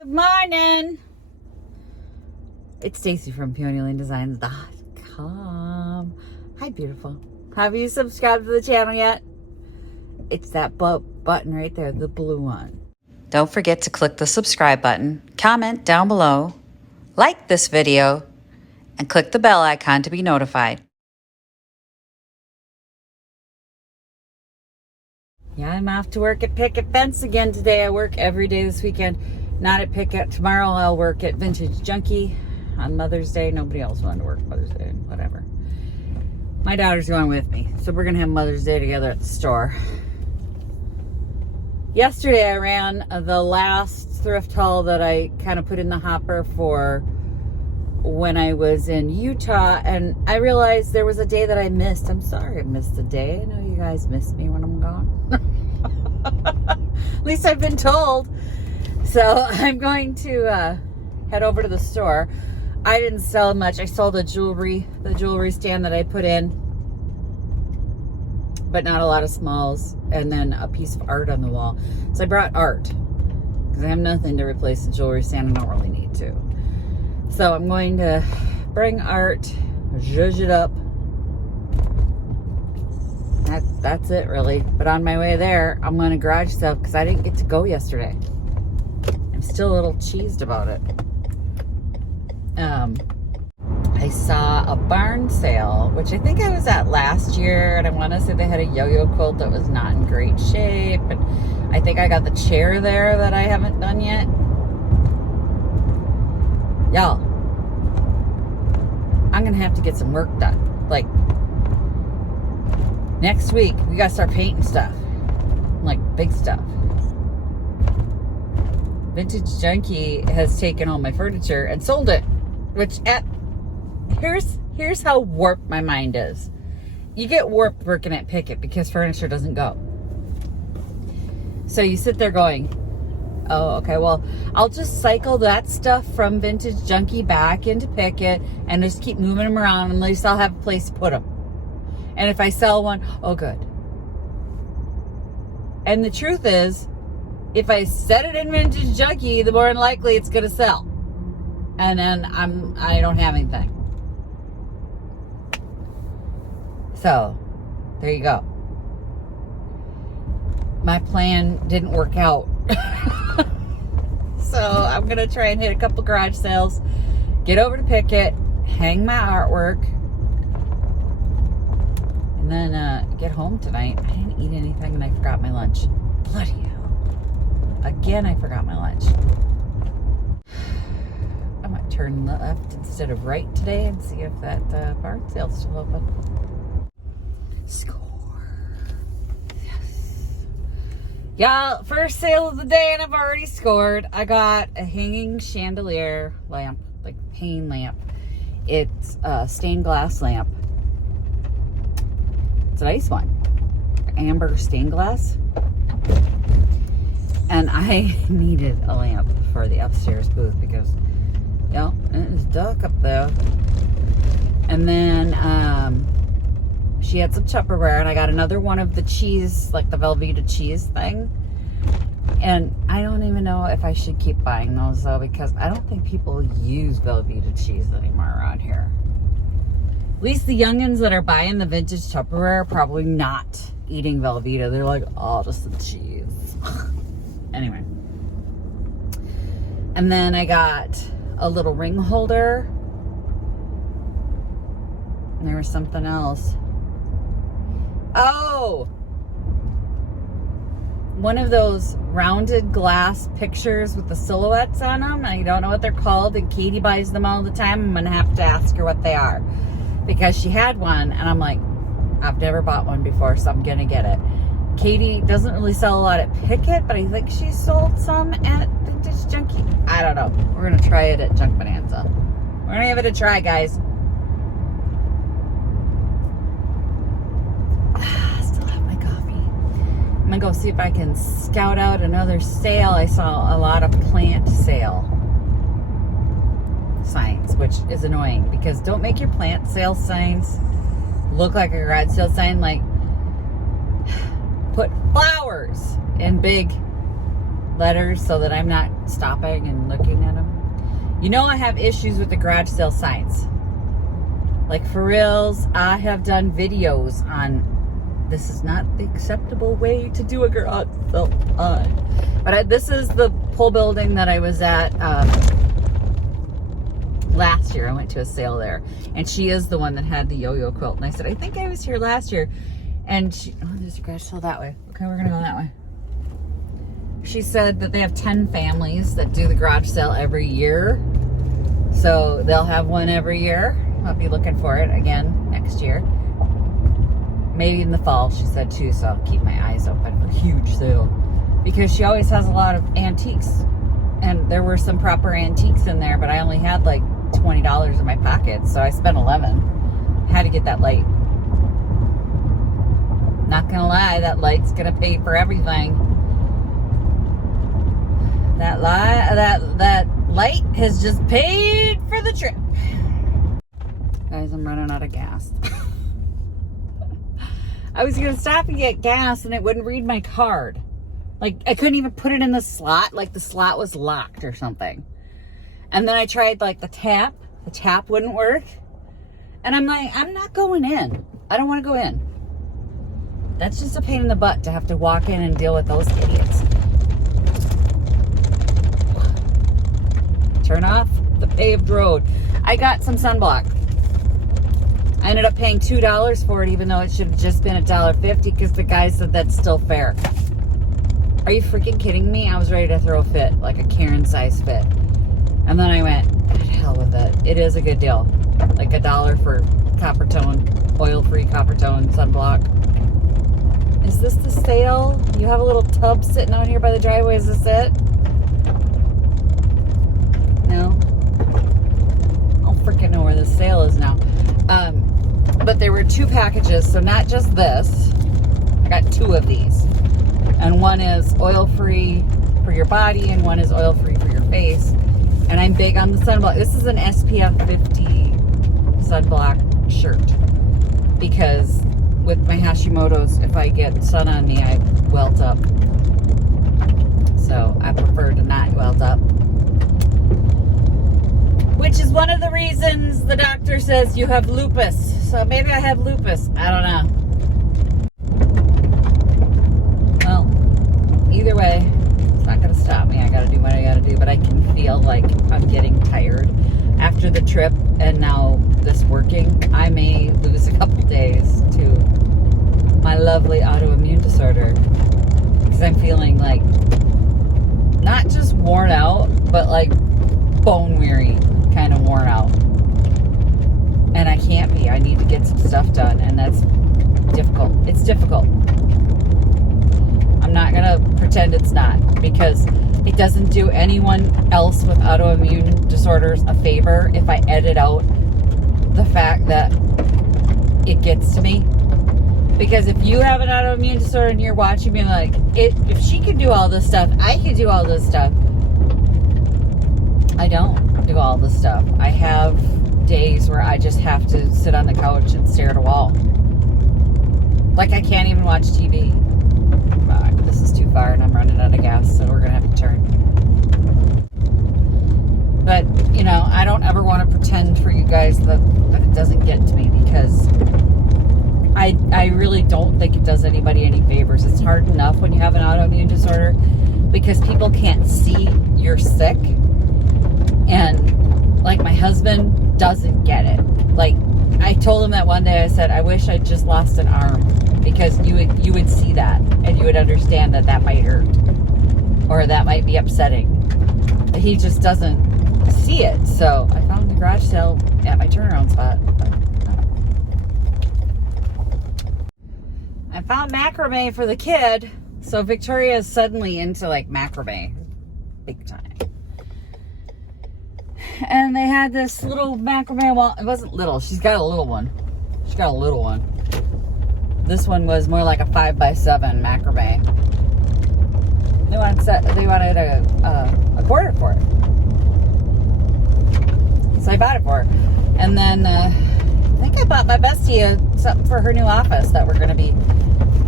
Good morning. It's Stacy from PeonyLaneDesigns.com. Hi, beautiful. Have you subscribed to the channel yet? It's that button right there, the blue one. Don't forget to click the subscribe button, comment down below, like this video, and click the bell icon to be notified. Yeah, I'm off to work at Picket Fence again today. I work every day this weekend. Not at Picket. Tomorrow I'll work at Vintage Junkie on Mother's Day. Nobody else wanted to work Mother's Day. Whatever. My daughter's going with me. So we're going to have Mother's Day together at the store. Yesterday I ran the last thrift haul that I kind of put in the hopper for when I was in Utah. And I realized there was a day that I missed. I'm sorry I missed a day. I know you guys missed me when I'm gone. At least I've been told. So I'm going to head over to the store. I didn't sell much. I sold the jewelry stand that I put in, but not a lot of smalls, and then a piece of art on the wall. So I brought art because I have nothing to replace the jewelry stand. I don't really need to. So I'm going to bring art, zhuzh it up. That's it really. But on my way there, I'm going to garage sale because I didn't get to go yesterday. I'm still a little cheesed about it. I saw a barn sale, which I think I was at last year, and I want to say they had a yo-yo quilt that was not in great shape, and I think I got the chair there that I haven't done yet. Y'all, I'm gonna have to get some work done. Like, next week, we gotta start painting stuff. Like, big stuff. Vintage Junkie has taken all my furniture and sold it, which here's how warped my mind is. You get warped working at Picket because furniture doesn't go. So you sit there going, oh, okay, well, I'll just cycle that stuff from Vintage Junkie back into Picket and just keep moving them around, and at least I'll have a place to put them. And if I sell one, oh, good. And the truth is, if I set it in Vintage Junkie, the more than likely it's going to sell. And then I don't have anything. So, there you go. My plan didn't work out. So, I'm going to try and hit a couple garage sales, get over to Picket, hang my artwork, and then get home tonight. I didn't eat anything and I forgot my lunch. Bloody hell. Again, I forgot my lunch. I might turn left instead of right today and see if that barn sale's still open. Score. Yes. Y'all, first sale of the day and I've already scored. I got a hanging chandelier lamp, like pane lamp. It's a stained glass lamp. It's a nice one. Amber stained glass. And I needed a lamp for the upstairs booth because, you know, it was dark up there. And then she had some Tupperware, and I got another one of the cheese, like the Velveeta cheese thing. And I don't even know if I should keep buying those, though, because I don't think people use Velveeta cheese anymore around here. At least the youngins that are buying the vintage Tupperware are probably not eating Velveeta. They're like, oh, just the cheese. Anyway. And then I got a little ring holder. And there was something else. Oh! One of those rounded glass pictures with the silhouettes on them. I don't know what they're called, and Katie buys them all the time. I'm going to have to ask her what they are. Because she had one, and I'm like, I've never bought one before, so I'm going to get it. Katie doesn't really sell a lot at Picket, but I think she sold some at Vintage Junkie. I don't know. We're going to try it at Junk Bonanza. We're going to give it a try, guys. Still have my coffee. I'm going to go see if I can scout out another sale. I saw a lot of plant sale signs, which is annoying because don't make your plant sale signs look like a garage sale sign. Like, put flowers in big letters so that I'm not stopping and looking at them. You know, I have issues with the garage sale signs. Like, for reals, I have done videos on this is not the acceptable way to do a garage sale sign. But this is the pole building that I was at last year. I went to a sale there. And she is the one that had the yo-yo quilt. And I said, I think I was here last year. And she, oh, there's a garage sale that way. Okay, we're going to go that way. She said that they have 10 families that do the garage sale every year. So they'll have one every year. I'll be looking for it again next year. Maybe in the fall, she said too, so I'll keep my eyes open for huge sale. Because she always has a lot of antiques. And there were some proper antiques in there, but I only had like $20 in my pocket, so I spent $11. Had to get that light. Not gonna lie, that light's gonna pay for everything. That light has just paid for the trip. Guys, I'm running out of gas. I was gonna stop and get gas and it wouldn't read my card. Like, I couldn't even put it in the slot. Like, the slot was locked or something. And then I tried, like, the tap. The tap wouldn't work. And I'm like, I'm not going in. I don't want to go in. That's just a pain in the butt to have to walk in and deal with those idiots. Turn off the paved road. I got some sunblock. I ended up paying $2 for it, even though it should have just been $1.50 because the guy said that's still fair. Are you freaking kidding me? I was ready to throw a fit, like a Karen size fit. And then I went, to hell with it. It is a good deal. Like $1 for copper tone, oil-free copper tone sunblock. Is this the sale? You have a little tub sitting out here by the driveway. Is this it? No? I don't freaking know where the sale is now. But there were 2 packages, so not just this. I got 2 of these. And one is oil-free for your body, and one is oil-free for your face. And I'm big on the sunblock. This is an SPF 50 sunblock shirt. Because with my Hashimoto's, if I get sun on me, I welt up. So I prefer to not welt up. Which is one of the reasons the doctor says you have lupus. So maybe I have lupus. I don't know. Well, either way, it's not going to stop me. I got to do what I got to do. But I can feel like I'm getting tired after the trip and now this working. I may lose a couple days to my lovely autoimmune disorder. Because I'm feeling like not just worn out, but like bone weary. Kind of worn out, and I can't be. I need to get some stuff done, and that's difficult. It's difficult. I'm not gonna pretend it's not, because it doesn't do anyone else with autoimmune disorders a favor if I edit out the fact that it gets to me. Because if you have an autoimmune disorder and you're watching me like, if she can do all this stuff, I can do all this stuff. I don't do all this stuff. I have days where I just have to sit on the couch and stare at a wall. Like, I can't even watch TV. This is too far and I'm running out of gas, so we're gonna have to turn. But, you know, I don't ever want to pretend for you guys that it doesn't get to me, because I really don't think it does anybody any favors. It's hard enough when you have an autoimmune disorder because people can't see you're sick. And like, my husband doesn't get it. Like, I told him that one day, I said, I wish I'd just lost an arm, because you would see that and you would understand that might hurt or that might be upsetting. But he just doesn't see it. So I found the garage sale at my turnaround spot. I found macrame for the kid. So Victoria is suddenly into like macrame big time. And they had this little macrame wall. It wasn't little. She's got a little one. She's got a little one. This one was more like a 5x7 macrame. They wanted a quarter for it. So I bought it for her. And then I think I bought my bestie something for her new office that we're going to be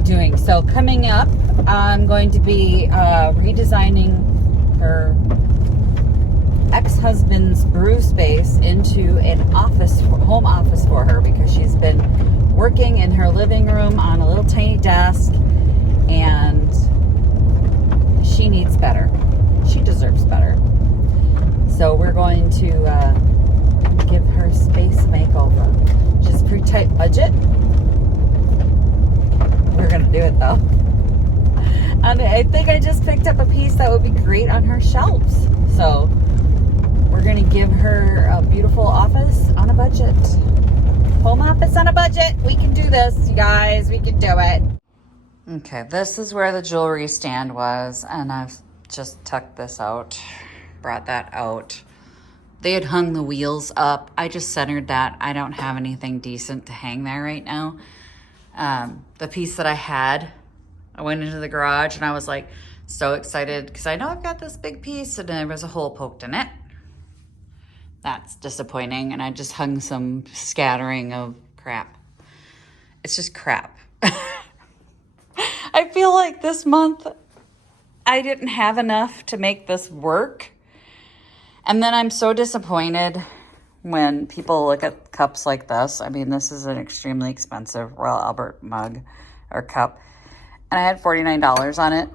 doing. So coming up I'm going to be redesigning her ex-husband's brew space into an office, home office for her, because she's been working in her living room on a little tiny desk, and she needs better. She deserves better. So we're going to give her space a makeover. She's a pretty tight budget. We're going to do it though. And I think I just picked up a piece that would be great on her shelves. So we're going to give her a beautiful office on a budget. Home office on a budget. We can do this, you guys. We can do it. Okay, this is where the jewelry stand was, and I've just tucked this out, brought that out. They had hung the wheels up. I just centered that. I don't have anything decent to hang there right now. The piece that I had, I went into the garage and I was like so excited because I know I've got this big piece and there was a hole poked in it. That's disappointing. And I just hung some scattering of crap. It's just crap. I feel like this month I didn't have enough to make this work. And then I'm so disappointed when people look at cups like this. I mean, this is an extremely expensive Royal Albert mug or cup. And I had $49 on it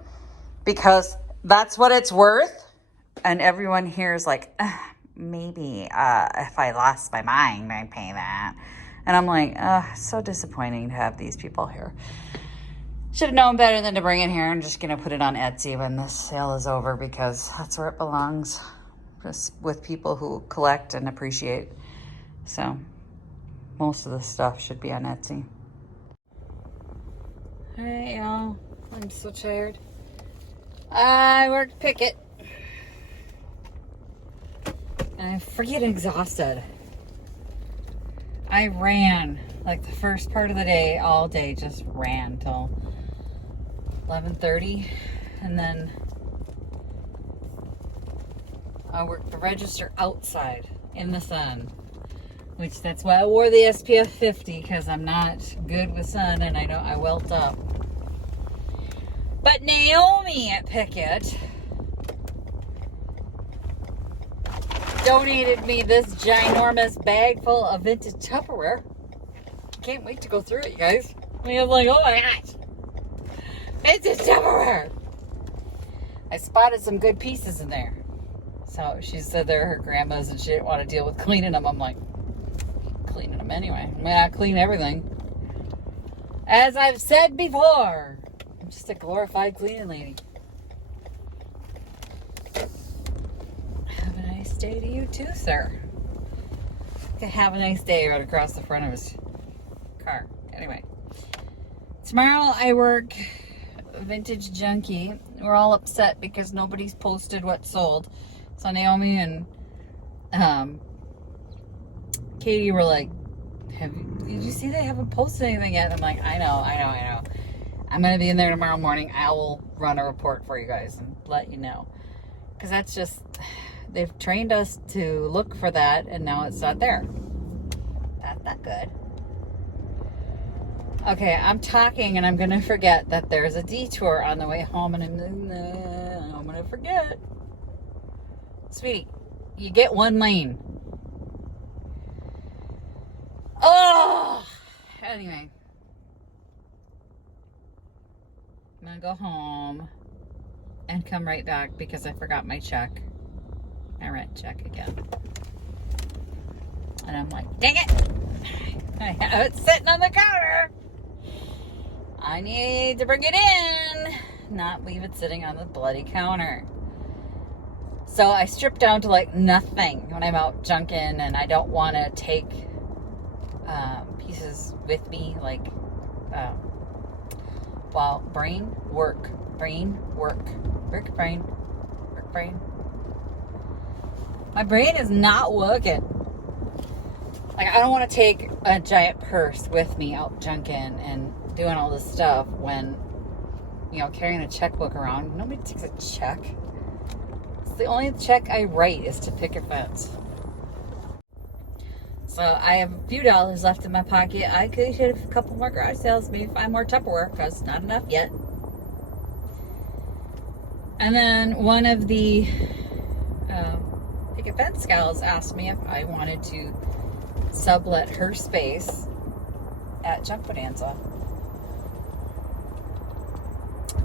because that's what it's worth. And everyone here is like, maybe if I lost my mind, I'd pay that. And I'm like, so disappointing to have these people here. Should have known better than to bring it here. I'm just going to put it on Etsy when this sale is over because that's where it belongs. Just with people who collect and appreciate. So most of the stuff should be on Etsy. All right, y'all. I'm so tired. I worked picket. And I'm freaking exhausted. I ran like the first part of the day, all day, just ran till 11:30. And then I worked the register outside in the sun, which that's why I wore the SPF 50 because I'm not good with sun and I welt up. But Naomi at Pickett donated me this ginormous bag full of vintage Tupperware. Can't wait to go through it, you guys. I'm like, oh my gosh, vintage Tupperware. I spotted some good pieces in there. So she said they're her grandma's and she didn't want to deal with cleaning them. I'm like, cleaning them anyway. I mean, I clean everything. As I've said before, I'm just a glorified cleaning lady. Have a nice day to you too, sir. Okay, have a nice day right across the front of his car. Anyway, tomorrow I work Vintage Junkie. We're all upset because nobody's posted what sold. So Naomi and Katie were like, did you see they haven't posted anything yet? I'm like, I know. I'm going to be in there tomorrow morning. I will run a report for you guys and let you know. Because that's just, they've trained us to look for that and now it's not there. That's not good. Okay, I'm talking and I'm going to forget that there's a detour on the way home and I'm going to forget. Sweetie, you get one lane. Oh! Anyway. I'm going to go home and come right back because I forgot my check. My rent check again. And I'm like, dang it! I have it sitting on the counter. I need to bring it in, not leave it sitting on the bloody counter. So I strip down to like nothing when I'm out junking, and I don't want to take pieces with me, like, brain work. My brain is not working. Like, I don't want to take a giant purse with me out junking and doing all this stuff when, carrying a checkbook around. Nobody takes a check. The only check I write is to pick a fence. So I have a few dollars left in my pocket. I could hit a couple more garage sales, maybe find more Tupperware, because not enough yet. And then one of the picket fence gals asked me if I wanted to sublet her space at Junk Bonanza.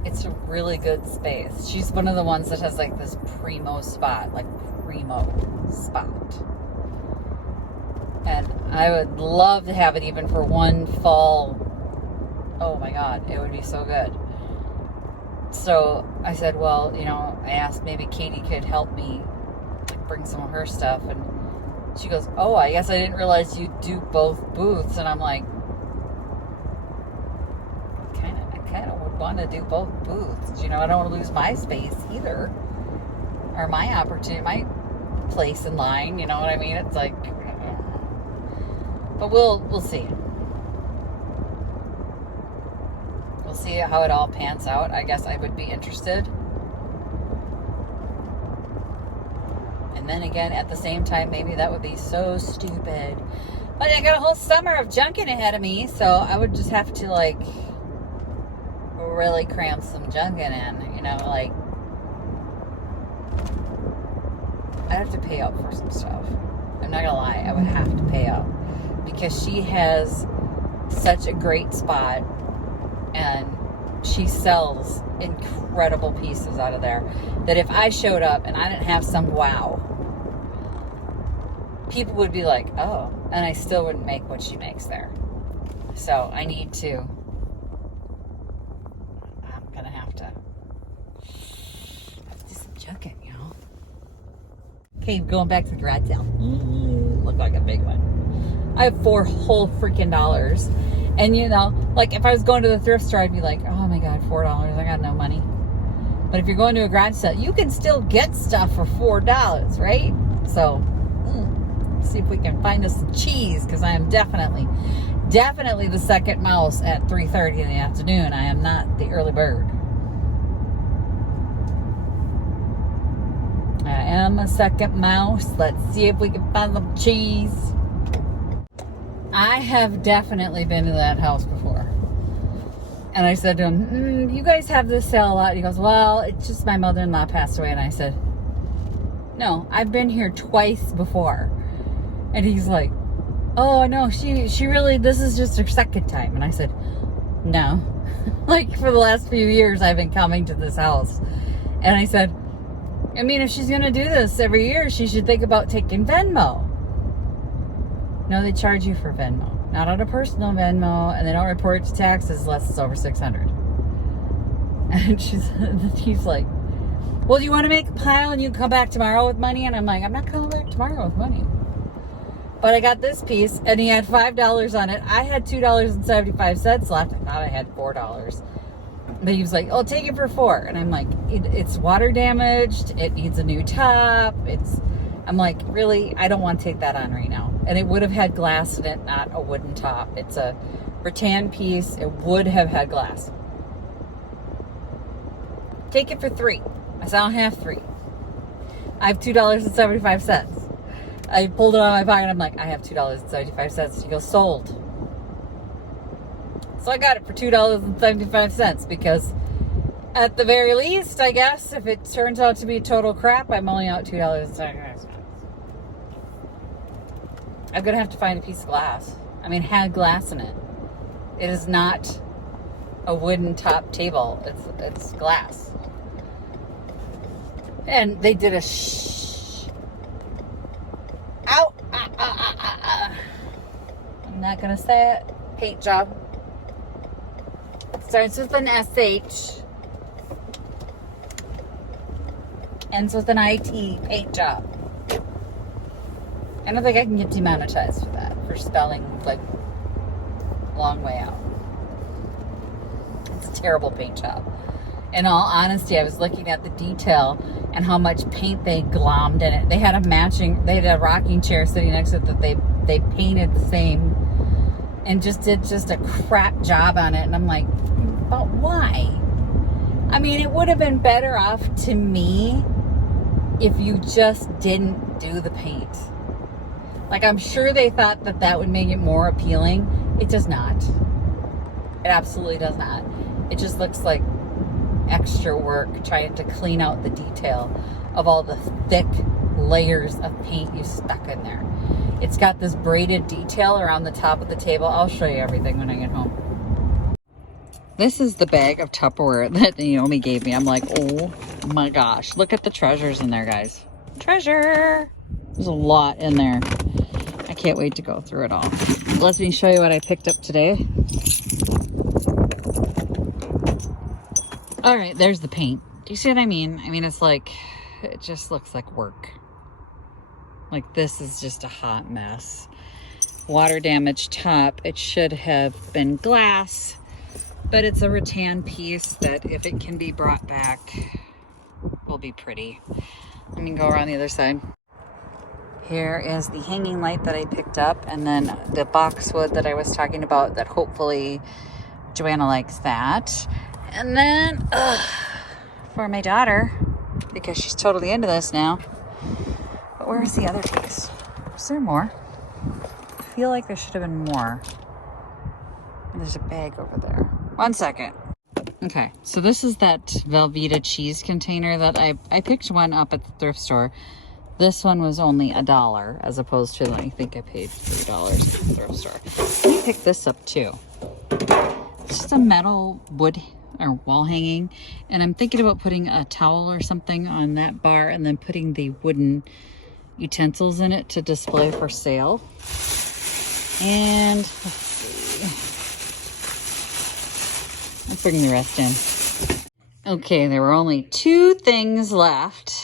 It's a really good space. She's one of the ones that has like this primo spot. And I would love to have it even for one fall. Oh my God, it would be so good. So I said, well, you know, I asked maybe Katie could help me like bring some of her stuff. And she goes, oh, I guess I didn't realize you do both booths. And I'm like, I kind of would want to do both booths. You know, I don't want to lose my space either. Or my opportunity, my place in line, you know what I mean? It's like, but we'll see. We'll see how it all pans out. I guess I would be interested. And then again, at the same time, maybe that would be so stupid. But I got a whole summer of junking ahead of me, so I would just have to like really cram some junking in, you know, like I'd have to pay up for some stuff. I'm not gonna lie, I would have to pay up because she has such a great spot and she sells incredible pieces out of there that if I showed up and I didn't have some wow, people would be like, oh, and I still wouldn't make what she makes there. So I need to, I'm gonna have to do some junking, you know. Okay, going back to the garage sale. Looked like a big one. I have $4 whole freaking dollars. And you know, like if I was going to the thrift store, I'd be like, oh my God, $4, I got no money. But if you're going to a garage sale, you can still get stuff for $4, right? So, see if we can find us some cheese, because I am definitely the second mouse at 3:30 in the afternoon. I am not the early bird. I am a second mouse. Let's see if we can find some cheese. I have definitely been to that house before. And I said to him, you guys have this sale a lot. He goes, well, it's just my mother-in-law passed away. And I said, no, I've been here twice before. And he's like, oh, no, she really, this is just her second time. And I said, no. Like for the last few years, I've been coming to this house. And I said, I mean, if she's going to do this every year, she should think about taking Venmo. No, they charge you for Venmo. Not on a personal Venmo, and they don't report to taxes unless it's over $600. And he's like, well, do you want to make a pile and you come back tomorrow with money? And I'm like, I'm not coming back tomorrow with money. But I got this piece, and he had $5 on it. I had $2.75 left. I thought I had $4. But he was like, oh, take it for $4. And I'm like, it's water damaged. It needs a new top. I'm like, really? I don't want to take that on right now. And it would have had glass in it, not a wooden top. It's a rattan piece. It would have had glass. Take it for $3. I said, I don't have $3. I have $2.75. I pulled it out of my pocket. I'm like, I have $2.75. He goes, sold. So I got it for $2.75 because at the very least, I guess, if it turns out to be total crap, I'm only out $2.75. I'm going to have to find a piece of glass. I mean, it had glass in it. It is not a wooden top table. It's glass. And they did a ow! I'm not going to say it. Paint job. It starts with an SH. Ends with an IT. Paint job. I don't think I can get demonetized for that. For spelling, like, long way out. It's a terrible paint job. In all honesty, I was looking at the detail and how much paint they glommed in it. They had a rocking chair sitting next to it that they painted the same and just did a crap job on it. And I'm like, but why? I mean, it would have been better off to me if you just didn't do the paint. Like, I'm sure they thought that would make it more appealing. It does not. It absolutely does not. It just looks like extra work trying to clean out the detail of all the thick layers of paint you stuck in there. It's got this braided detail around the top of the table. I'll show you everything when I get home. This is the bag of Tupperware that Naomi gave me. I'm like, oh my gosh. Look at the treasures in there, guys. Treasure! There's a lot in there. I can't wait to go through it all. Let me show you what I picked up today. All right, there's the paint. Do you see what I mean? I mean, it's like, it just looks like work. Like, this is just a hot mess. Water damaged top. It should have been glass, but it's a rattan piece that if it can be brought back, will be pretty. Let me go around the other side. Here is the hanging light that I picked up, and then the boxwood that I was talking about that hopefully Joanna likes that. And then for my daughter, because she's totally into this now. But where's the other piece? Is there more? I feel like there should have been more. There's a bag over there. 1 second. Okay, so this is that Velveeta cheese container that I picked one up at the thrift store. This one was only $1 as opposed to, I think I paid $3 at the thrift store. Let me pick this up too. It's just a metal wood or wall hanging, and I'm thinking about putting a towel or something on that bar and then putting the wooden utensils in it to display for sale. And let's see, I'll bring the rest in. Okay, there were only 2 things left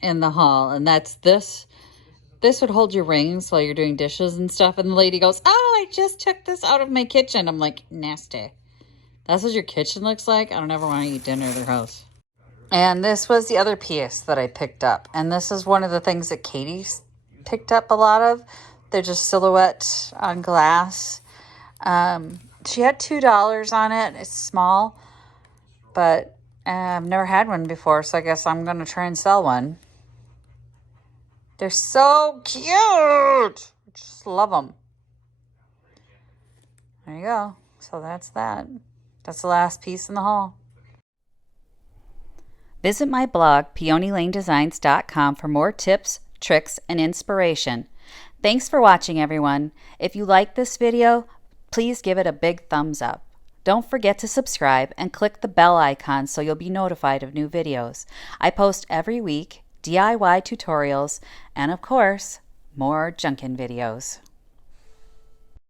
in the haul, and that's this. This would hold your rings while you're doing dishes and stuff. And the lady goes, oh, I just took this out of my kitchen. I'm like, nasty. That's what your kitchen looks like? I don't ever want to eat dinner at their house. And this was the other piece that I picked up. And this is one of the things that Katie picked up a lot of. They're just silhouette on glass. She had $2 on it. It's small, but I've never had one before, so I guess I'm going to try and sell one. They're so cute. I just love them. There you go. So that's that. That's the last piece in the haul. Visit my blog, peonylanedesigns.com, for more tips, tricks, and inspiration. Thanks for watching, everyone. If you like this video, please give it a big thumbs up. Don't forget to subscribe and click the bell icon so you'll be notified of new videos. I post every week DIY tutorials and, of course, more junkin' videos.